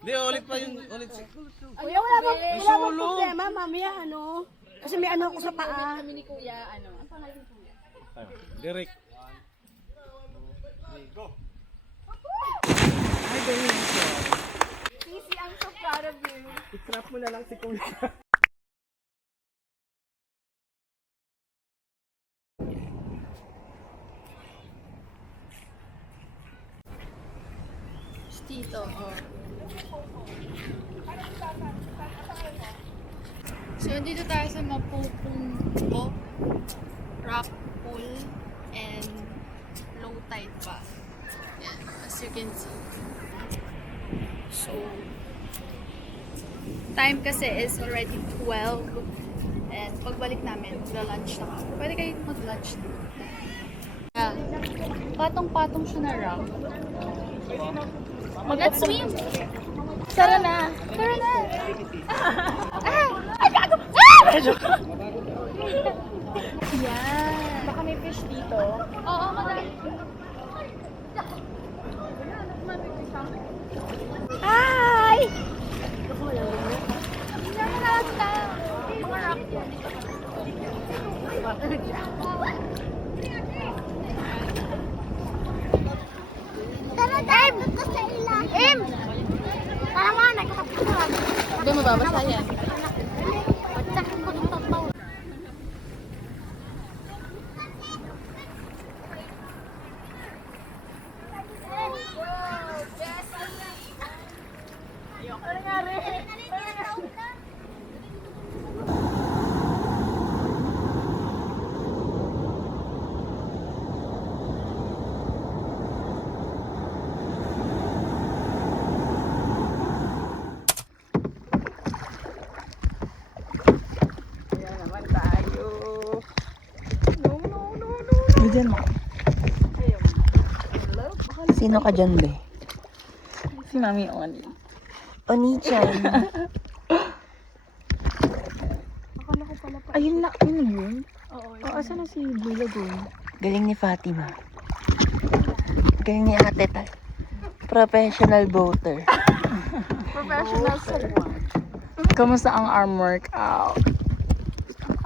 Hindi, ulit pa yun. Ulit. Ay, wala bang problema, mamaya ano. Kasi may ano ako sa paa. Kami ni Kuya, ano, ang pangalan ni Kuya? Direk. Casey, I'm so proud of you. I-crap mo na lang si Kuya. Tito, oh. So, dito tayo sa Mapupungko Rock Pool and low tide pa. Yan, as you can see. So, time kasi is already 12 and pagbalik namin, mag-lunch na kami. Pwede kayo mag-lunch na. Yeah. Patong-patong siya na rock. Let's swim! Tara na! Tara na! Ay, gago! Yan! Baka may fish dito. Oo, madami. Hi! Tingnan mo na lang. Mga rock yan. Em! Em! Tara nga, nagkakapagod. Doon mababasa yan. Diyan mo. Sino ka dyan, be? Si Mami Oni. Oni-chan. Ayun na, yun. Oo. Asan na si Blue Lagoon? Galing ni Fatima. Galing ni Ate Tal. Professional boater. Professional someone. Kamusta ang arm workout?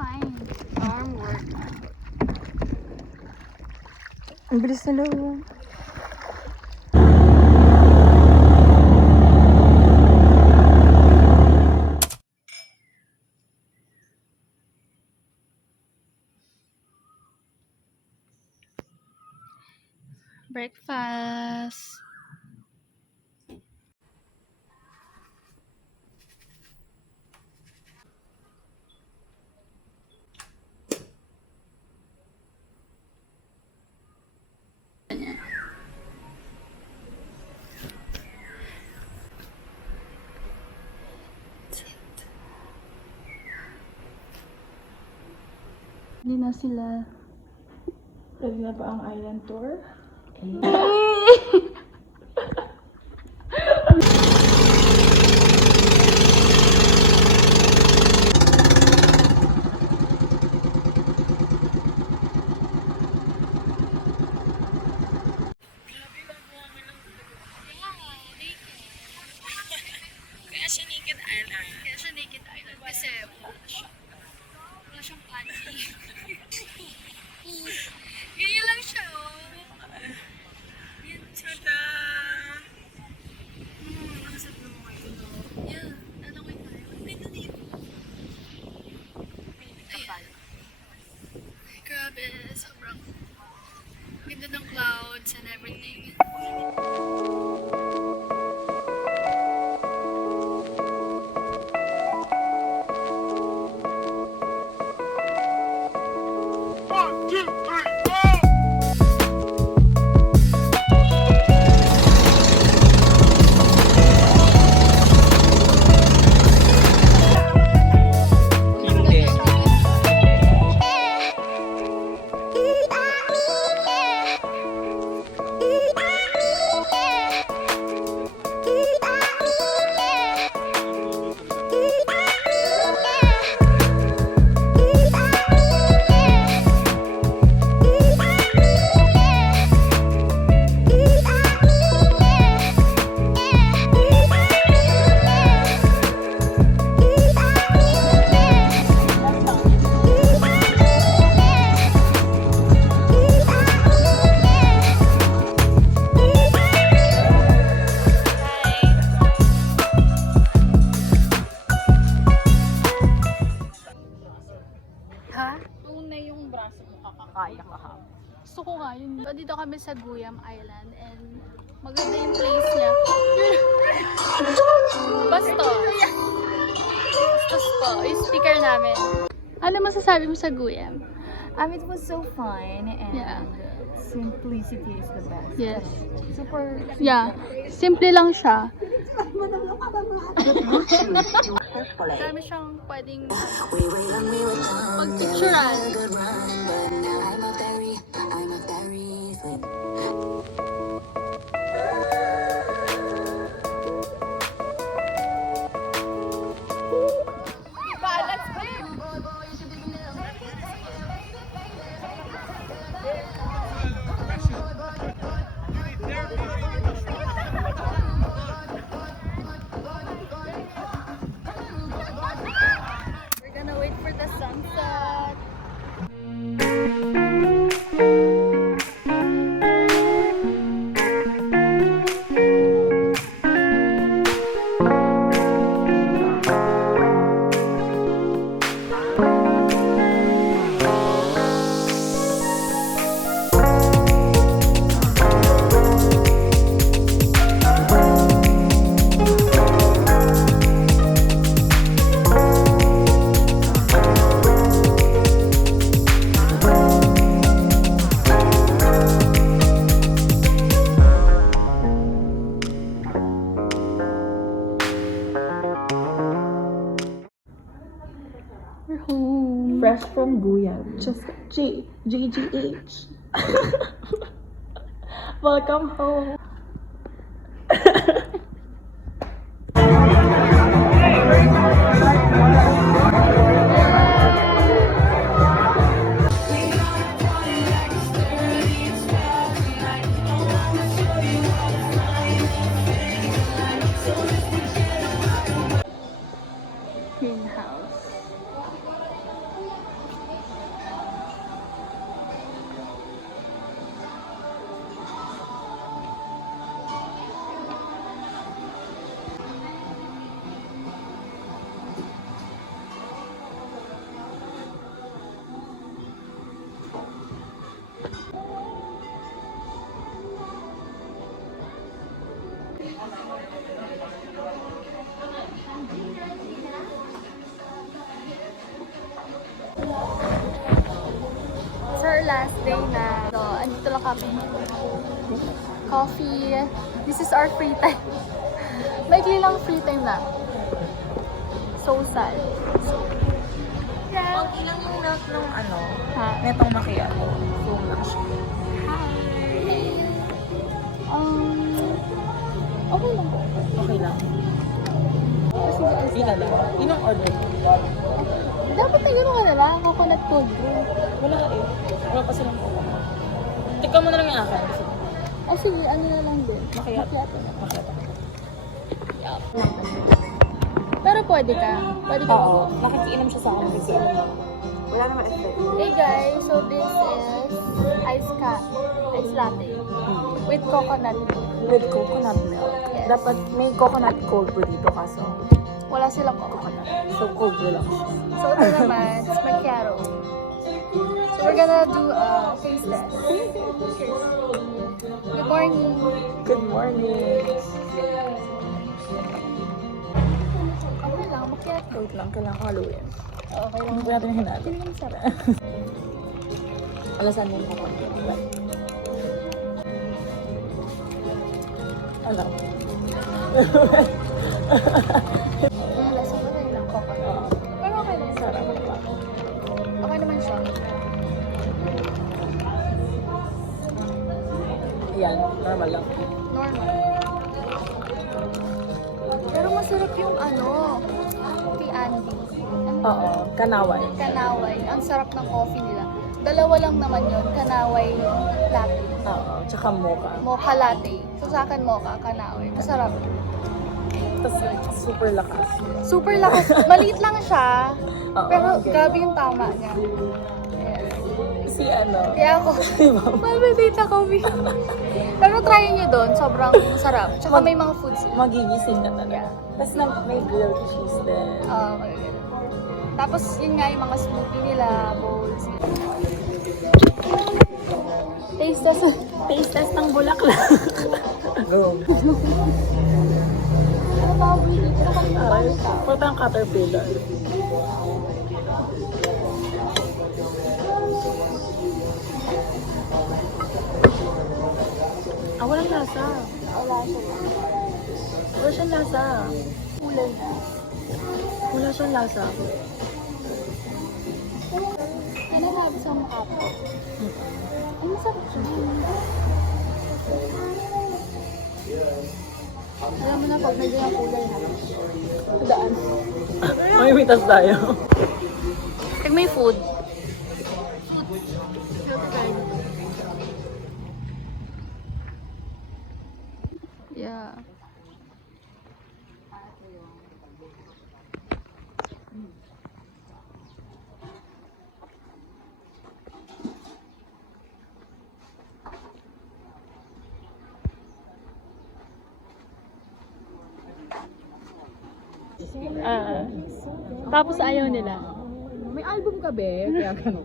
Fine. Arm work. Ang bilis na lang. Breakfast. Hindi na sila. Pwede na ba ang island tour? Kaya siya Naked Island. Kaya siya Naked Island kasi wala siyang panty. Ganyan lang siya, oh. Tada! Nakasap na mo kayo, no? Yeah, nanawin tayo. Ang ganda dito. Ay, grabe. Sobrang ganda ng clouds and everything. pasok mo kakakaya ka ha. Gusto ko nga yun. Dito kami sa Guyam Island and maganda yung place niya. Bastos. Bastos po. Yung speaker namin. Ano masasabi mo sa Guyam? It was so fun and Yeah. simplicity is the best. Yes. Super. Yeah. Simple lang siya. Dami siyang pwedeng pagpicturan. We're gonna wait for the sunset. We're home. Fresh from Guyam. Just JGH. Welcome home. Greenhouse. It's our last day na. So, andito lang kami. Coffee. This is our free time. Maikli lang free time na. So sad. Pag ilang yung milk nung ano, Ha? netong macchiato. Foam lang siya. Okay lang po. Okay lang. Kasi guys, Ina lang. Inong order mo? dapat na gano'n ka na lang. Coconut cold brew. Wala eh. Wala pa silang coconut. Tika mo na lang yung akin. Oh, sige, ano na lang din. Macchiato. Macchiato na. Macchiato. Pero pwede ka. Pwede ka Oo. Nakikiinom siya sa akin. Wala naman effect. Hey guys, so this is ice latte with coconut milk. With coconut milk. Yes. Dapat may coconut cold brew dito kaso Wala silang coconut. so cold brew lang siya. So ito naman, it's macchiato. So we're gonna do a taste test. Good morning. Good morning. Okay lang, macchiato. Wait lang, kailangan ko haluin. Okay lang. Hindi natin hinalo. Hindi naman sarap. Alasan mo yung kapatid. Alam. Lasa ko na yun lang coconut. Pero okay lang. Sarap. Okay naman siya. Yan, normal lang. Normal. Pero masarap yung ano, kay Andy. Oo, kanaway. Kanaway. Ang sarap ng coffee nila. Dalawa lang naman yun. Kanaway latte. Oo, tsaka mocha. Mocha latte. So sa akin mocha, kanaway. Masarap. Tapos super lakas. Super lakas. Maliit lang siya. Oo, Pero okay. grabe yung tama niya. Yes. Si ano? Kaya ako, malmadita coffee. Pero try nyo doon. Sobrang sarap. Tsaka may mga foods sila. Magigising ka talaga. Tapos may grilled cheese din. Tapos yun nga yung mga smoothie nila, bowls. Taste test ng bulaklak. Go. Ano ba ako dito? Nakalimutan ko. Punta ang caterpillar. Walang lasa. Wala siyang lasa. Kulay. Wala siyang lasa. Ano nabi sa mukha ko? Ay, masarap siya. Alam mo na pag may ganyang kulay na. Daan. May mitas tayo. Pag may food. Yeah. Tapos ayaw nila. May album ka, be? Kaya ganun.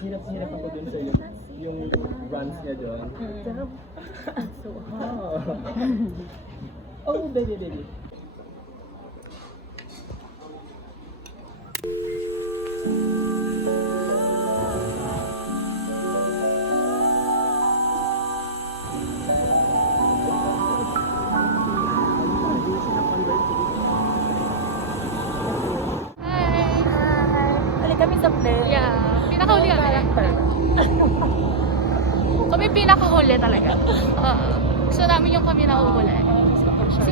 Hirap ako dun sa yung runs niya doon. Oh, dali. Balik kami sa play. Yeah. Pinakahuli kami. Kami pinakahuli talaga. Gusto namin yung kami nahuhuli. Kasi